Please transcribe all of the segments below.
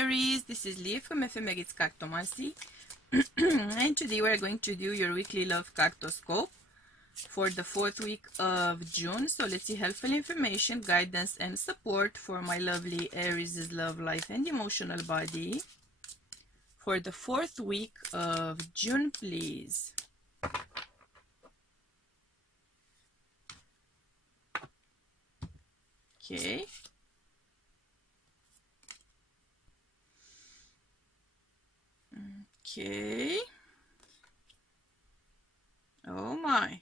Aries, this is Lee from Ephemeris Cartomancy. And today we're going to do your weekly love cartoscope for the 4th week of June. So let's see helpful information, guidance, and support for my lovely Aries' love life and emotional body for the 4th week of June, please. Okay. Okay. Oh my.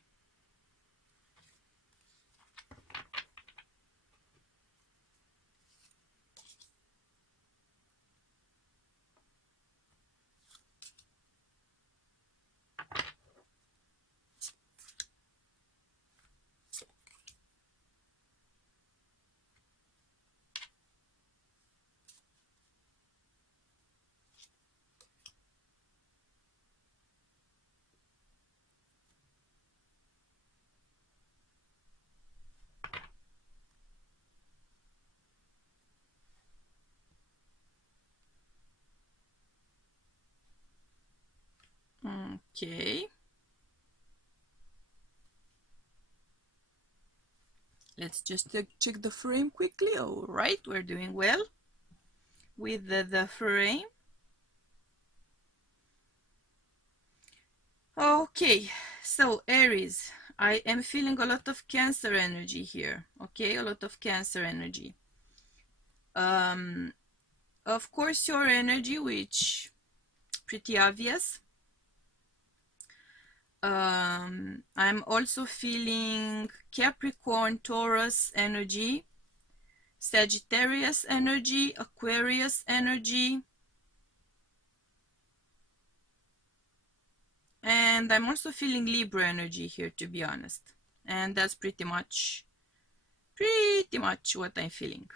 Okay. Let's just check the frame quickly. All right, we're doing well with the frame. Okay, so Aries, I am feeling a lot of Cancer energy here. Okay, a lot of Cancer energy. Of course, your energy, which pretty obvious. I'm also feeling Capricorn, Taurus energy, Sagittarius energy, Aquarius energy, and I'm also feeling Libra energy here, to be honest. And that's pretty much what I'm feeling.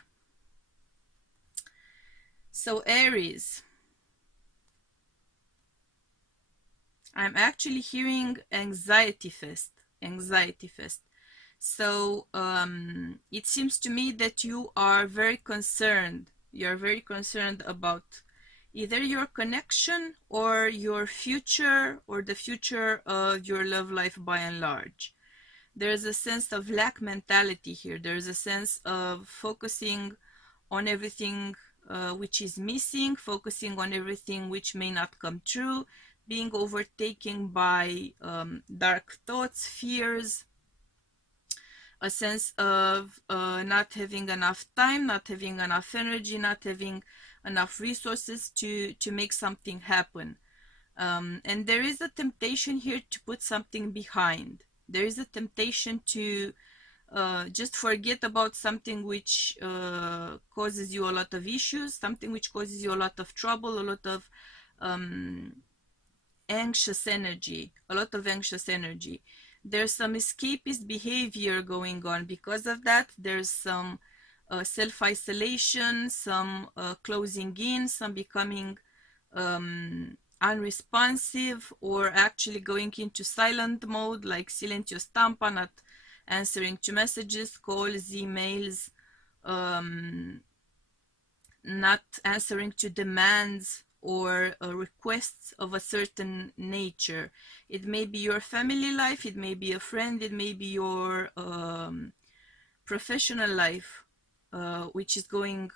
So Aries, I'm actually hearing anxiety fest. So it seems to me that you are very concerned. You're very concerned about either your connection or your future or the future of your love life by and large. There's a sense of lack mentality here. There's a sense of focusing on everything which is missing, focusing on everything which may not come true, being overtaken by dark thoughts, fears, a sense of not having enough time, not having enough energy, not having enough resources to make something happen. And there is a temptation here to put something behind. There is a temptation to just forget about something which causes you a lot of issues, something which causes you a lot of trouble, a lot of anxious energy, There's some escapist behavior going on. Because of that, there's some self-isolation, some closing in, some becoming unresponsive, or actually going into silent mode, like silentio stampa, not answering to messages, calls, emails, not answering to demands or requests of a certain nature. It may be your family life, it may be a friend, it may be your professional life, which is going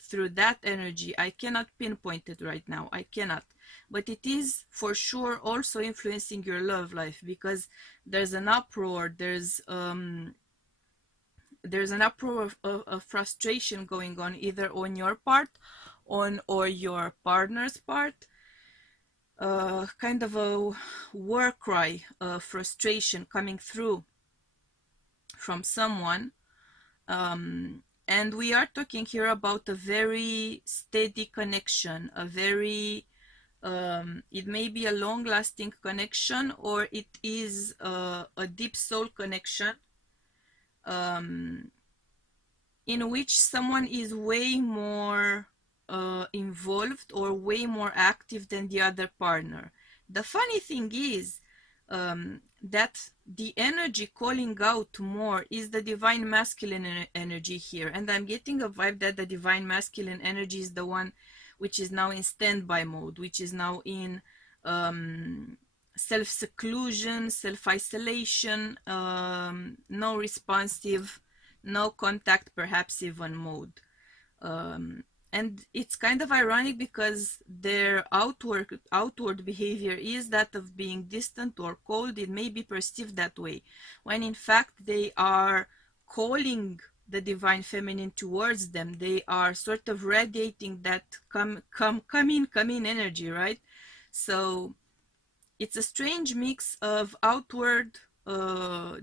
through that energy. I cannot pinpoint it right now, I cannot. But it is for sure also influencing your love life, because there's an uproar, there's an uproar of frustration going on, either on your part or your partner's part. Kind of a war cry of frustration coming through from someone. And we are talking here about a very steady connection, a very it may be a long-lasting connection, or it is a deep soul connection, in which someone is way more involved or way more active than the other partner. The funny thing is that the energy calling out more is the divine masculine energy here, and I'm getting a vibe that the divine masculine energy is the one which is now in standby mode, which is now in self-seclusion, self-isolation, no responsive, no contact, perhaps even mode. And it's kind of ironic because their outward behavior is that of being distant or cold. It may be perceived that way, when in fact they are calling the divine feminine towards them. They are sort of radiating that come in energy, right? So it's a strange mix of outward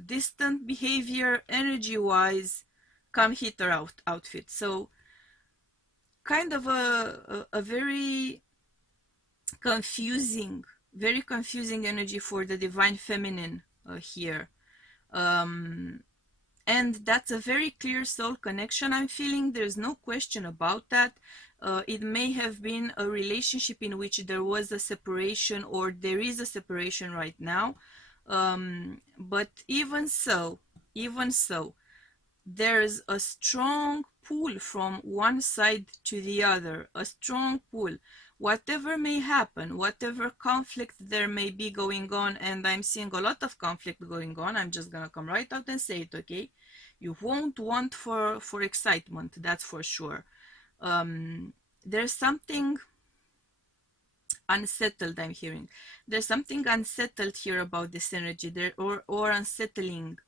distant behavior, energy wise, come hitter outfit. So kind of a very confusing energy for the divine feminine here. And that's a very clear soul connection I'm feeling. There's no question about that. It may have been a relationship in which there was a separation, or there is a separation right now. But even so, there's a strong pull from one side to the other, a strong pull. Whatever may happen, whatever conflict there may be going on, and I'm seeing a lot of conflict going on, I'm just gonna come right out and say it, okay? You won't want for excitement, that's for sure. There's something unsettled I'm hearing. There's something unsettled here about this energy there, or unsettling.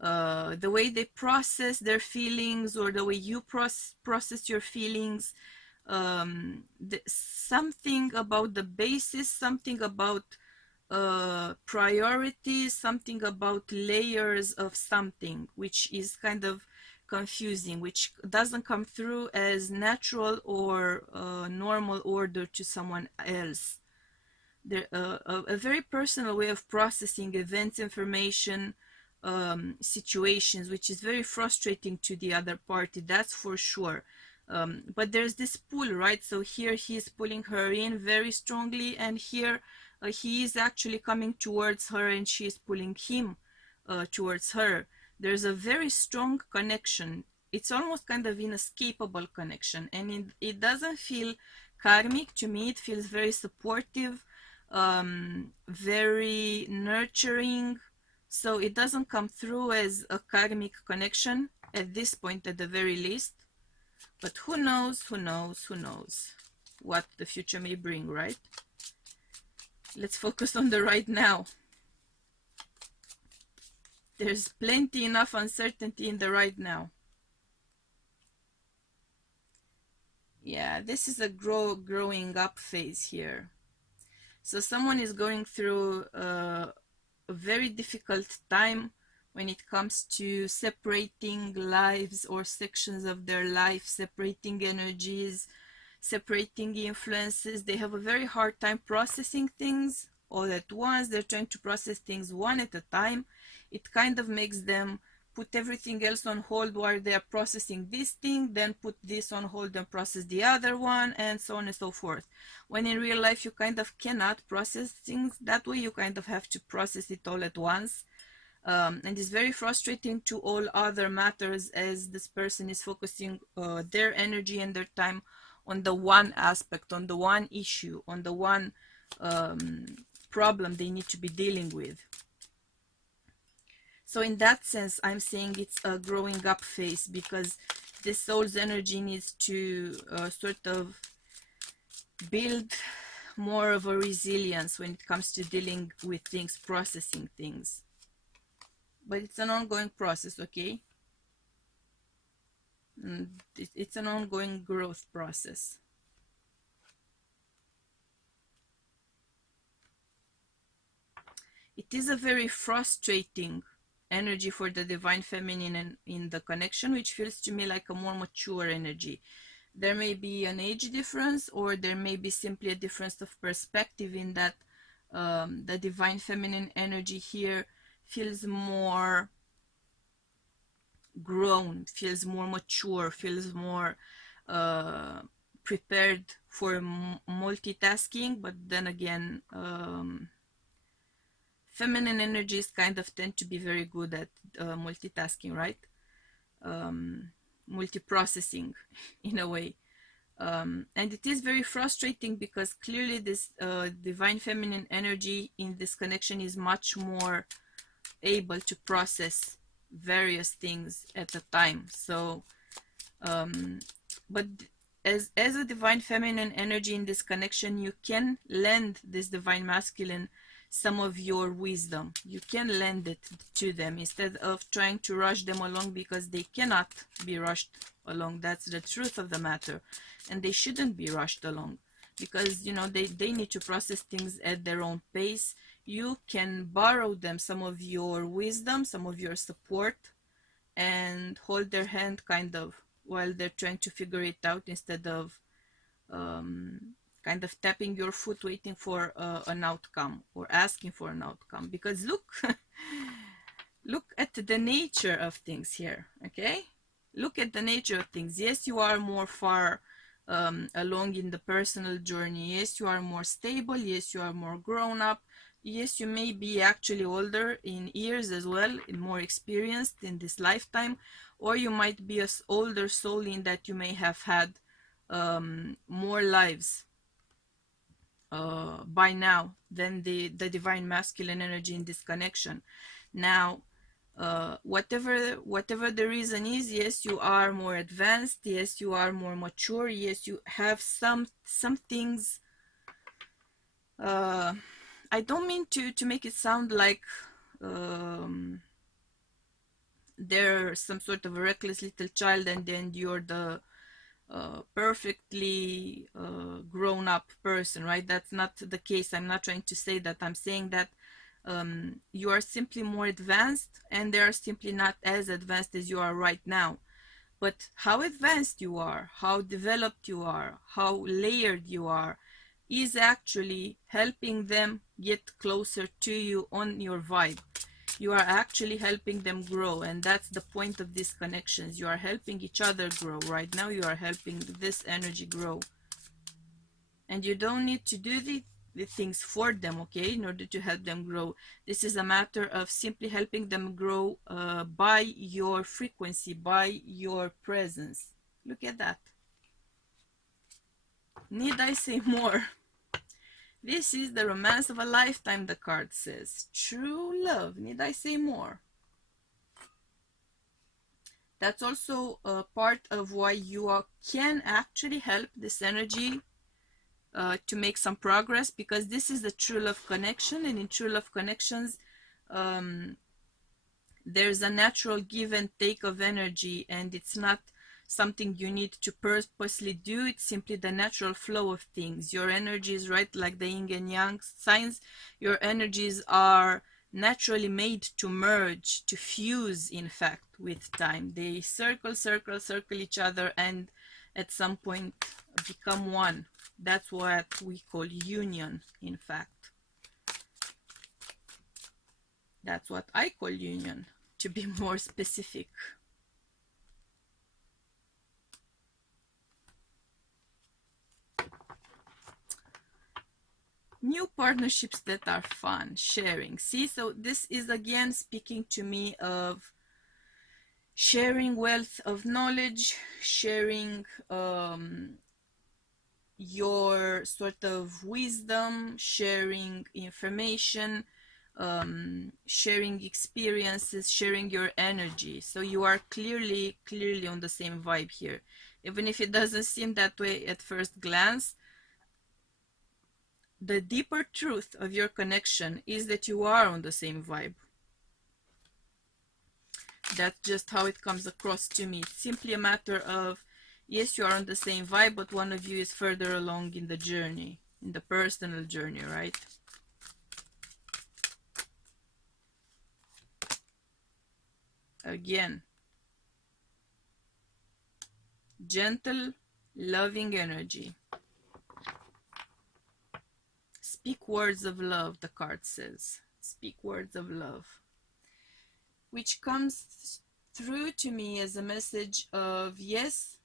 The way they process their feelings, or the way you process your feelings. Something about the basis, something about priorities, something about layers of something, which is kind of confusing, which doesn't come through as natural or normal order to someone else. There, a very personal way of processing events, information, situations, which is very frustrating to the other party, that's for sure. But there's this pull, right? So here he's pulling her in very strongly, and here he is actually coming towards her, and she is pulling him towards her. There's a very strong connection. It's almost kind of inescapable connection, and it doesn't feel karmic to me. It feels very supportive, very nurturing. So it doesn't come through as a karmic connection at this point, at the very least. But who knows what the future may bring, right? Let's focus on the right now. There's plenty enough uncertainty in the right now. Yeah, this is a growing up phase here. So someone is going through a very difficult time when it comes to separating lives or sections of their life, separating energies, separating influences. They have a very hard time processing things all at once. They're trying to process things one at a time. It kind of makes them put everything else on hold while they are processing this thing, then put this on hold and process the other one, and so on and so forth. When in real life you kind of cannot process things that way. You kind of have to process it all at once. And it's very frustrating to all other matters, as this person is focusing their energy and their time on the one aspect, on the one issue, on the one problem they need to be dealing with. So in that sense, I'm saying it's a growing up phase, because this soul's energy needs to sort of build more of a resilience when it comes to dealing with things, processing things. But it's an ongoing process, okay? It's an ongoing growth process. It is a very frustrating energy for the divine feminine in the connection, which feels to me like a more mature energy. There may be an age difference, or there may be simply a difference of perspective, in that the divine feminine energy here feels more grown, feels more mature, feels more prepared for multitasking. But then again, feminine energies kind of tend to be very good at multitasking, right? Multiprocessing in a way. And it is very frustrating because clearly this divine feminine energy in this connection is much more able to process various things at a time. So but as a divine feminine energy in this connection, you can lend this divine masculine some of your wisdom. You can lend it to them instead of trying to rush them along, because they cannot be rushed along. That's the truth of the matter, and they shouldn't be rushed along, because you know they need to process things at their own pace. You can borrow them some of your wisdom, some of your support, and hold their hand kind of while they're trying to figure it out, instead of kind of tapping your foot waiting for an outcome or asking for an outcome. Because look look at the nature of things here. Okay, look at the nature of things. Yes, you are more far along in the personal journey. Yes, you are more stable. Yes, you are more grown up. Yes, you may be actually older in years as well, and more experienced in this lifetime, or you might be an older soul in that you may have had more lives by now than the divine masculine energy in this connection. Now, whatever the reason is, yes, you are more advanced. Yes, you are more mature. Yes, you have some things. I don't mean to make it sound like they're some sort of a reckless little child and then you're the perfectly grown up person, right? That's not the case. I'm not trying to say that. I'm saying that you are simply more advanced and they are simply not as advanced as you are right now. But how advanced you are, how developed you are, how layered you are, is actually helping them get closer to you on your vibe. You are actually helping them grow, and that's the point of these connections. You are helping each other grow. Right now you are helping this energy grow, and you don't need to do the things for them, okay, in order to help them grow. This is a matter of simply helping them grow by your frequency, by your presence. Look at that. Need I say more? This is the romance of a lifetime, the card says. True love. Need I say more? That's also a part of why you can actually help this energy to make some progress, because this is the true love connection, and in true love connections there's a natural give and take of energy, and it's not something you need to purposely do. It's simply the natural flow of things. Your energies, right, like the yin and yang signs, your energies are naturally made to merge, to fuse, in fact, with time. They circle each other, and at some point become one. That's what we call union, in fact. That's what I call union, to be more specific. New partnerships that are fun, sharing. See, so this is again speaking to me of sharing wealth of knowledge, sharing your sort of wisdom, sharing information, sharing experiences, sharing your energy. So you are clearly on the same vibe here, even if it doesn't seem that way at first glance. The deeper truth of your connection is that you are on the same vibe. That's just how it comes across to me. It's simply a matter of, yes, you are on the same vibe, but one of you is further along in the journey, in the personal journey, right? Again, gentle, loving energy. Speak words of love, the card says. Speak words of love. Which comes through to me as a message of, yes,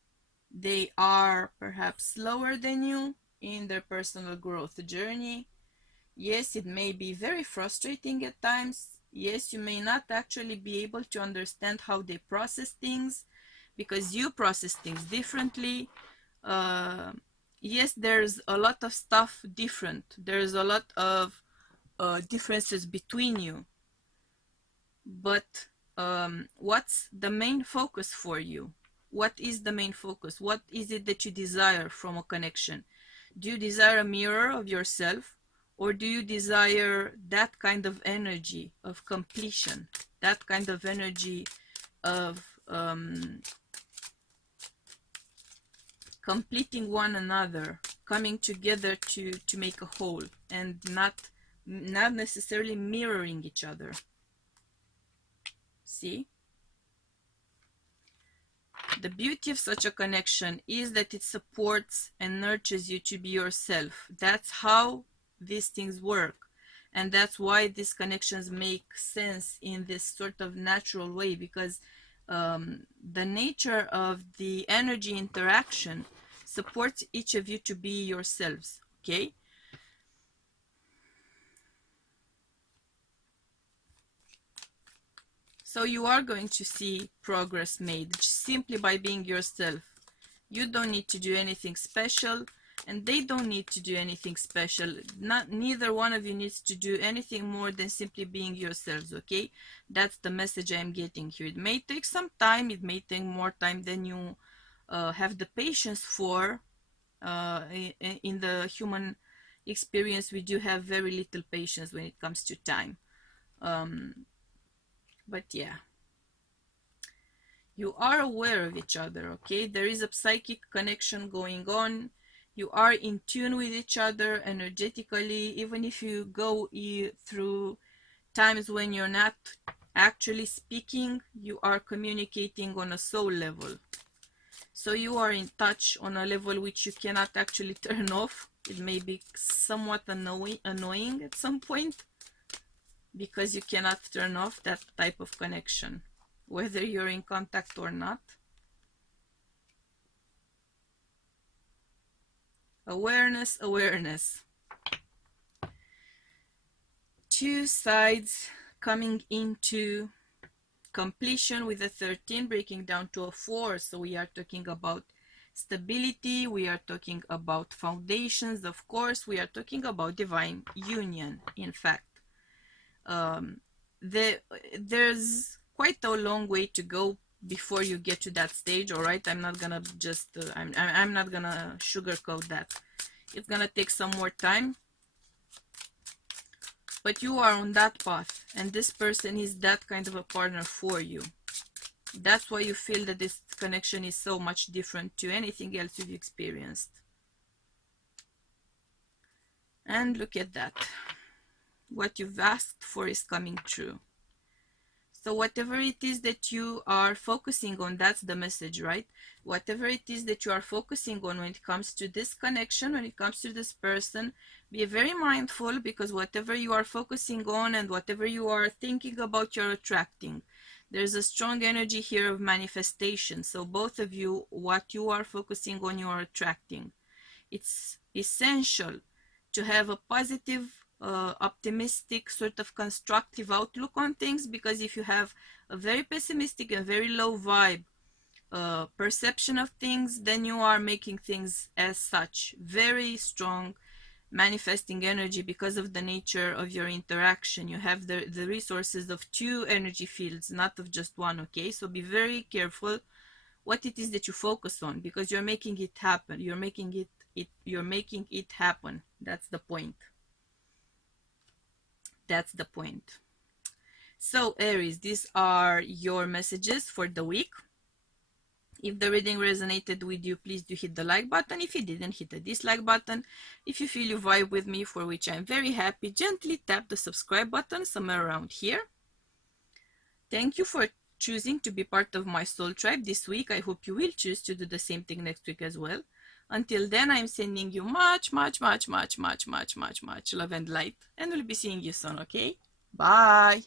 they are perhaps slower than you in their personal growth journey. Yes, it may be very frustrating at times. Yes, you may not actually be able to understand how they process things, because you process things differently. Yes, there's a lot of stuff different. There's a lot of differences between you. But what's the main focus for you? What is the main focus? What is it that you desire from a connection? Do you desire a mirror of yourself? Or do you desire that kind of energy of completion? That kind of energy of completing one another, coming together to make a whole, and not necessarily mirroring each other. See? The beauty of such a connection is that it supports and nurtures you to be yourself. That's how these things work. And that's why these connections make sense in this sort of natural way, because the nature of the energy interaction supports each of you to be yourselves, okay? So you are going to see progress made simply by being yourself. You don't need to do anything special, and they don't need to do anything special. Neither one of you needs to do anything more than simply being yourselves, okay? That's the message I'm getting here. It may take some time, it may take more time than you have the patience for. In the human experience, we do have very little patience when it comes to time. But yeah. You are aware of each other, okay? There is a psychic connection going on. You are in tune with each other energetically, even if you go through times when you're not actually speaking, you are communicating on a soul level. So you are in touch on a level which you cannot actually turn off. It may be somewhat annoying at some point, because you cannot turn off that type of connection, whether you're in contact or not. Awareness, awareness. Two sides coming into completion with a 13 breaking down to a 4. So we are talking about stability, we are talking about foundations, of course, we are talking about divine union. In fact, there's quite a long way to go before you get to that stage. All right, I'm not gonna just I'm not gonna sugarcoat that. It's gonna take some more time, but you are on that path, and this person is that kind of a partner for you. That's why you feel that this connection is so much different to anything else you've experienced. And look at that. What you've asked for is coming true. So whatever it is that you are focusing on, that's the message, right? Whatever it is that you are focusing on when it comes to this connection, when it comes to this person, be very mindful, because whatever you are focusing on and whatever you are thinking about, you're attracting. There's a strong energy here of manifestation. So both of you, what you are focusing on, you are attracting. It's essential to have a positive, optimistic, sort of constructive outlook on things, because if you have a very pessimistic and very low vibe perception of things, then you are making things as such very strong manifesting energy because of the nature of your interaction. You have the resources of two energy fields, not of just one, okay? So be very careful what it is that you focus on, because you're making it happen. You're making it happen. That's the point. That's the point. So Aries, these are your messages for the week. If the reading resonated with you, please do hit the like button. If you didn't, hit the dislike button. If you feel you vibe with me, for which I'm very happy, gently tap the subscribe button somewhere around here. Thank you for choosing to be part of my soul tribe this week. I hope you will choose to do the same thing next week as well. Until then, I'm sending you much love and light, and we'll be seeing you soon, okay? Bye!